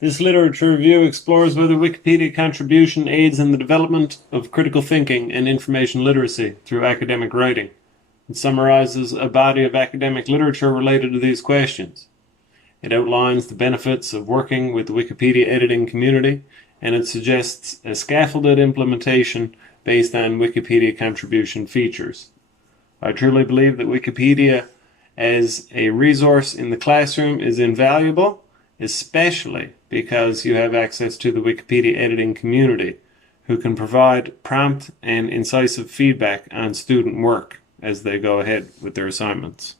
This literature review explores whether Wikipedia contribution aids in the development of critical thinking and information literacy through academic writing. It summarizes a body of academic literature related to these questions. It outlines the benefits of working with the Wikipedia editing community, and it suggests a scaffolded implementation based on Wikipedia contribution features. I truly believe that Wikipedia as a resource in the classroom is invaluable, especially because you have access to the Wikipedia editing community, who can provide prompt and incisive feedback on student work as they go ahead with their assignments.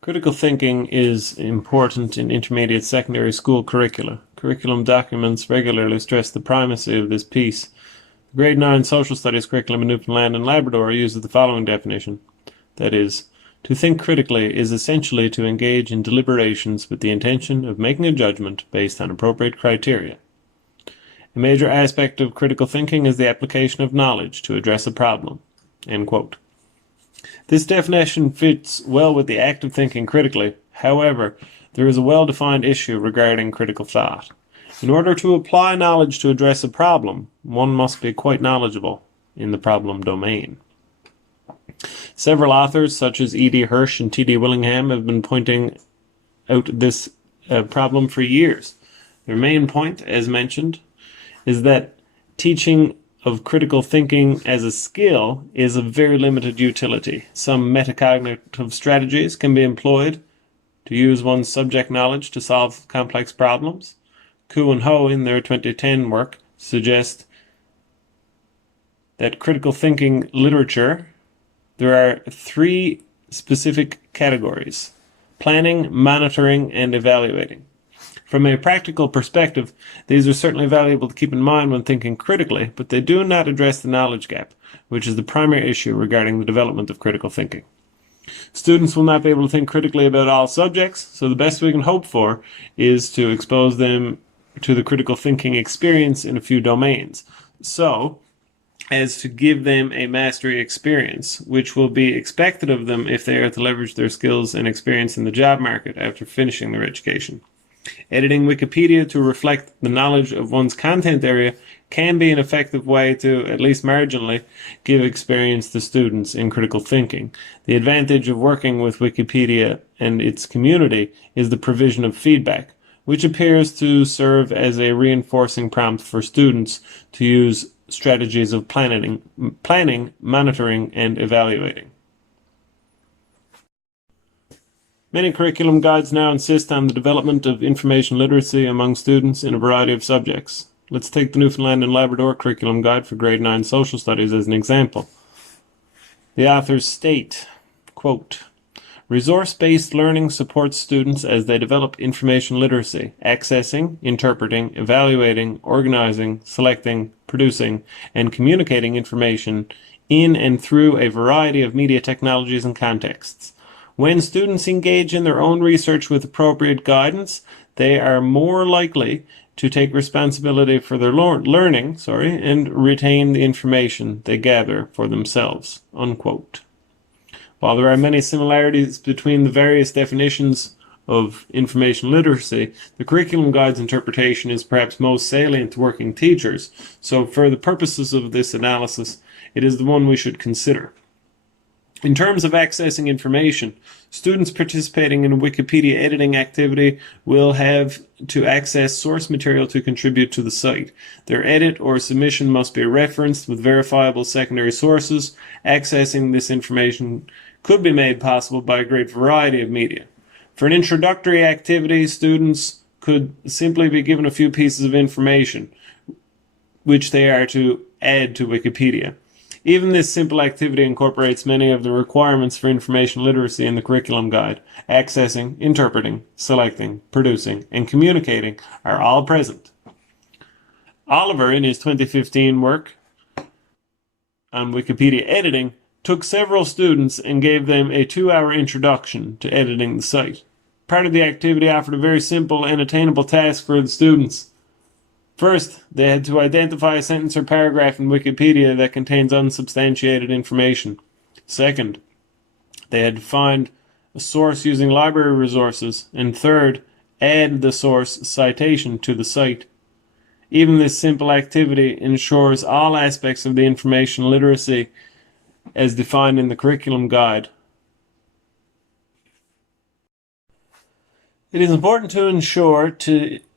Critical thinking is important in intermediate secondary school curricula. Curriculum documents regularly stress the primacy of this piece. The Grade 9 Social Studies curriculum in Newfoundland and Labrador uses the following definition. That is, to think critically is essentially to engage in deliberations with the intention of making a judgment based on appropriate criteria. A major aspect of critical thinking is the application of knowledge to address a problem. End quote. This definition fits well with the act of thinking critically. However, there is a well-defined issue regarding critical thought. In order to apply knowledge to address a problem, one must be quite knowledgeable in the problem domain. Several authors, such as E.D. Hirsch and T.D. Willingham, have been pointing out this problem for years. Their main point, as mentioned, is that teaching of critical thinking as a skill is of very limited utility. Some metacognitive strategies can be employed to use one's subject knowledge to solve complex problems. Koo and Ho, in their 2010 work, suggest that critical thinking literature, there are three specific categories: planning, monitoring, and evaluating. From a practical perspective, these are certainly valuable to keep in mind when thinking critically, but they do not address the knowledge gap, which is the primary issue regarding the development of critical thinking. Students will not be able to think critically about all subjects, so the best we can hope for is to expose them to the critical thinking experience in a few domains, so as to give them a mastery experience, which will be expected of them if they are to leverage their skills and experience in the job market after finishing their education. Editing Wikipedia to reflect the knowledge of one's content area can be an effective way to, at least marginally, give experience to students in critical thinking. The advantage of working with Wikipedia and its community is the provision of feedback, which appears to serve as a reinforcing prompt for students to use strategies of planning, monitoring, and evaluating. Many curriculum guides now insist on the development of information literacy among students in a variety of subjects. Let's take the Newfoundland and Labrador curriculum guide for Grade 9 Social Studies as an example. The authors state, quote, resource-based learning supports students as they develop information literacy, accessing, interpreting, evaluating, organizing, selecting, producing, and communicating information in and through a variety of media technologies and contexts. When students engage in their own research with appropriate guidance, they are more likely to take responsibility for their learning, and retain the information they gather for themselves. Unquote. While there are many similarities between the various definitions of information literacy, the curriculum guide's interpretation is perhaps most salient to working teachers, so for the purposes of this analysis, it is the one we should consider. In terms of accessing information, students participating in a Wikipedia editing activity will have to access source material to contribute to the site. Their edit or submission must be referenced with verifiable secondary sources. Accessing this information could be made possible by a great variety of media. For an introductory activity, students could simply be given a few pieces of information, which they are to add to Wikipedia. Even this simple activity incorporates many of the requirements for information literacy in the curriculum guide. Accessing, interpreting, selecting, producing, and communicating are all present. Oliver, in his 2015 work on Wikipedia editing, took several students and gave them a 2-hour introduction to editing the site. Part of the activity offered a very simple and attainable task for the students. First, they had to identify a sentence or paragraph in Wikipedia that contains unsubstantiated information. Second, they had to find a source using library resources. And third, add the source citation to the site. Even this simple activity ensures all aspects of the information literacy as defined in the curriculum guide. It is important to ensure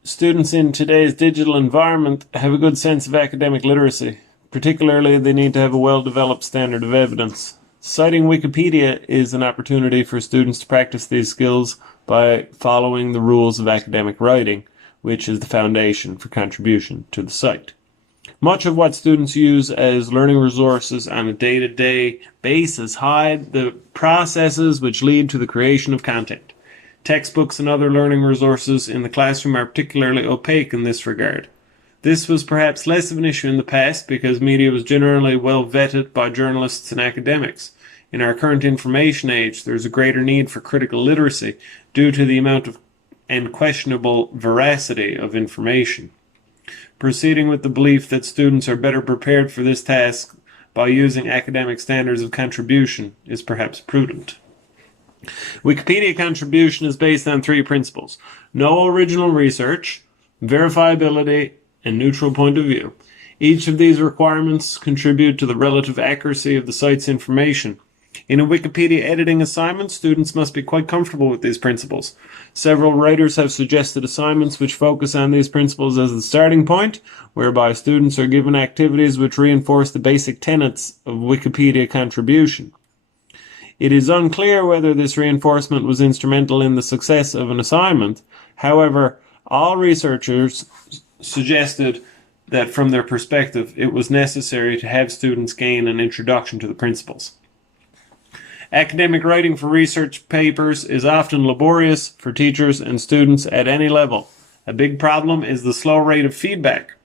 students in today's digital environment have a good sense of academic literacy. Particularly, they need to have a well-developed standard of evidence. Citing Wikipedia is an opportunity for students to practice these skills by following the rules of academic writing, which is the foundation for contribution to the site. Much of what students use as learning resources on a day-to-day basis hide the processes which lead to the creation of content. Textbooks and other learning resources in the classroom are particularly opaque in this regard. This was perhaps less of an issue in the past because media was generally well vetted by journalists and academics. In our current information age, there is a greater need for critical literacy due to the amount of and questionable veracity of information. Proceeding with the belief that students are better prepared for this task by using academic standards of contribution is perhaps prudent. Wikipedia contribution is based on 3 principles: no original research, verifiability, and neutral point of view. Each of these requirements contribute to the relative accuracy of the site's information. In a Wikipedia editing assignment, students must be quite comfortable with these principles. Several writers have suggested assignments which focus on these principles as the starting point, whereby students are given activities which reinforce the basic tenets of Wikipedia contribution. It is unclear whether this reinforcement was instrumental in the success of an assignment. However, all researchers suggested that from their perspective, it was necessary to have students gain an introduction to the principles. Academic writing for research papers is often laborious for teachers and students at any level. A big problem is the slow rate of feedback.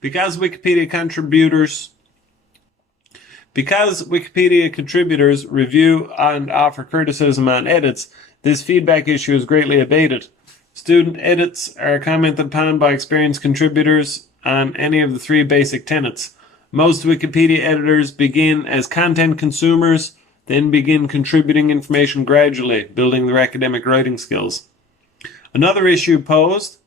Because Wikipedia contributors review and offer criticism on edits, this feedback issue is greatly abated. Student edits are commented upon by experienced contributors on any of the 3 basic tenets. Most Wikipedia editors begin as content consumers, then begin contributing information gradually, building their academic writing skills. Another issue posed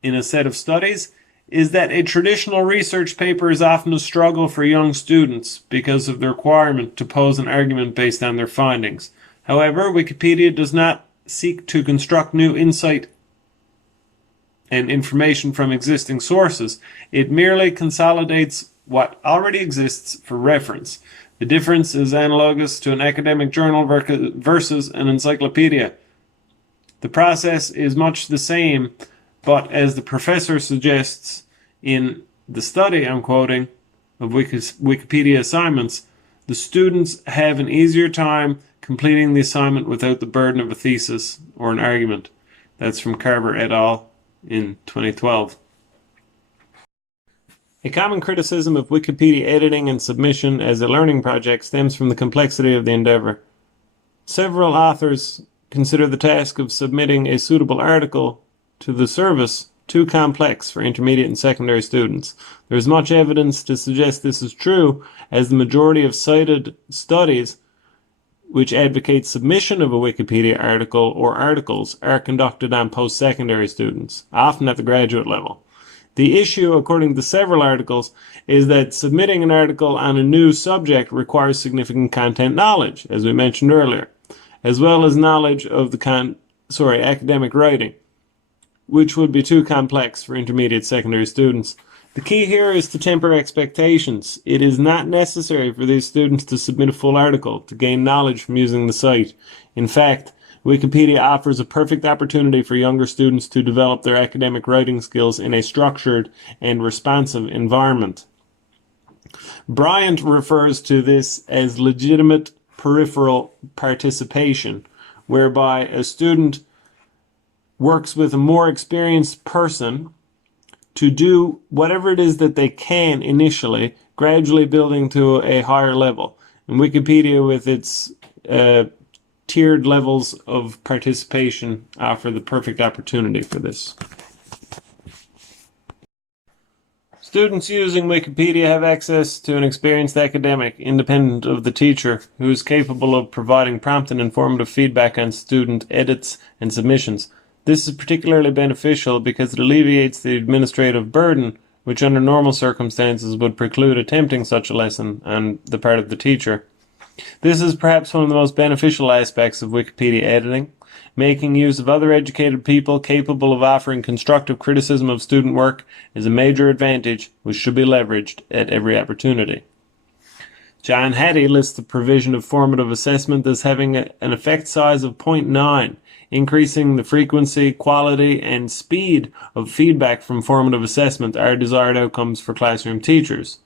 in a set of studies is that a traditional research paper is often a struggle for young students because of the requirement to pose an argument based on their findings. However, Wikipedia does not seek to construct new insight and information from existing sources. It merely consolidates what already exists for reference. The difference is analogous to an academic journal versus an encyclopedia. The process is much the same, but as the professor suggests in the study I'm quoting of Wikipedia assignments, the students have an easier time completing the assignment without the burden of a thesis or an argument. That's from Carver et al. In 2012. A common criticism of Wikipedia editing and submission as a learning project stems from the complexity of the endeavor. Several authors consider the task of submitting a suitable article to the service too complex for intermediate and secondary students. There is much evidence to suggest this is true, as the majority of cited studies which advocate submission of a Wikipedia article or articles are conducted on post-secondary students, often at the graduate level. The issue, according to several articles, is that submitting an article on a new subject requires significant content knowledge, as we mentioned earlier, as well as knowledge of the academic writing, which would be too complex for intermediate secondary students. The key here is to temper expectations. It is not necessary for these students to submit a full article to gain knowledge from using the site. In fact, Wikipedia offers a perfect opportunity for younger students to develop their academic writing skills in a structured and responsive environment. Bryant refers to this as legitimate peripheral participation, whereby a student works with a more experienced person to do whatever it is that they can initially, gradually building to a higher level. And Wikipedia, with its tiered levels of participation, offer the perfect opportunity for this. Students using Wikipedia have access to an experienced academic, independent of the teacher, who is capable of providing prompt and informative feedback on student edits and submissions. This is particularly beneficial because it alleviates the administrative burden, which under normal circumstances would preclude attempting such a lesson on the part of the teacher. This is perhaps one of the most beneficial aspects of Wikipedia editing. Making use of other educated people capable of offering constructive criticism of student work is a major advantage which should be leveraged at every opportunity. John Hattie lists the provision of formative assessment as having an effect size of 0.9, increasing the frequency, quality, and speed of feedback from formative assessment are desired outcomes for classroom teachers,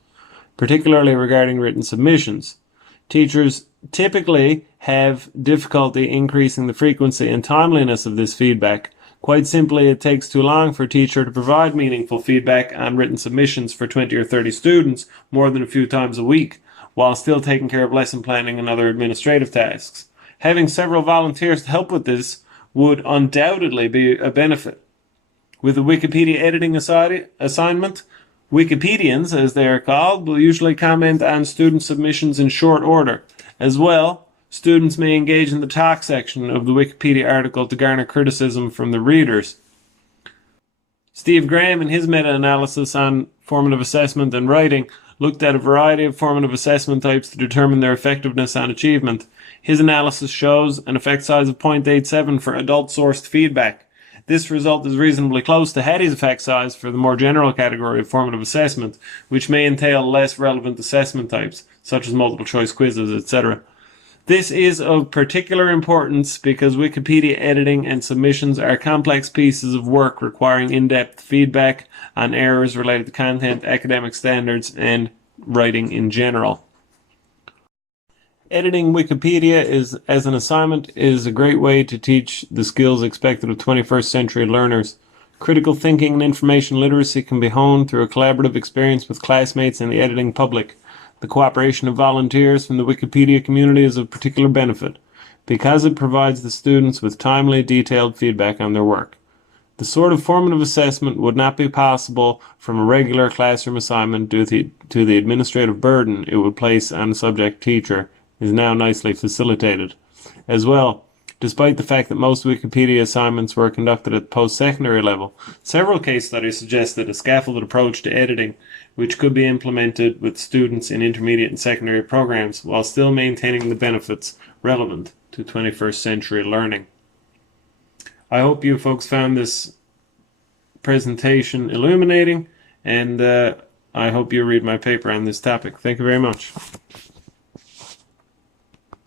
particularly regarding written submissions. Teachers typically have difficulty increasing the frequency and timeliness of this feedback. Quite simply, it takes too long for a teacher to provide meaningful feedback on written submissions for 20 or 30 students more than a few times a week, while still taking care of lesson planning and other administrative tasks. Having several volunteers to help with this would undoubtedly be a benefit. With a Wikipedia editing assignment, Wikipedians, as they are called, will usually comment on student submissions in short order. As well, students may engage in the talk section of the Wikipedia article to garner criticism from the readers. Steve Graham, in his meta-analysis on formative assessment and writing, looked at a variety of formative assessment types to determine their effectiveness on achievement. His analysis shows an effect size of 0.87 for adult-sourced feedback. This result is reasonably close to Hattie's effect size for the more general category of formative assessment, which may entail less relevant assessment types, such as multiple choice quizzes, etc. This is of particular importance because Wikipedia editing and submissions are complex pieces of work requiring in-depth feedback on errors related to content, academic standards, and writing in general. Editing Wikipedia as an assignment is a great way to teach the skills expected of 21st century learners. Critical thinking and information literacy can be honed through a collaborative experience with classmates and the editing public. The cooperation of volunteers from the Wikipedia community is of particular benefit because it provides the students with timely, detailed feedback on their work. The sort of formative assessment would not be possible from a regular classroom assignment due to the administrative burden it would place on a subject teacher is now nicely facilitated. As well, despite the fact that most Wikipedia assignments were conducted at the post-secondary level, several case studies suggested a scaffolded approach to editing which could be implemented with students in intermediate and secondary programs while still maintaining the benefits relevant to 21st century learning. I hope you folks found this presentation illuminating, and I hope you read my paper on this topic. Thank you very much.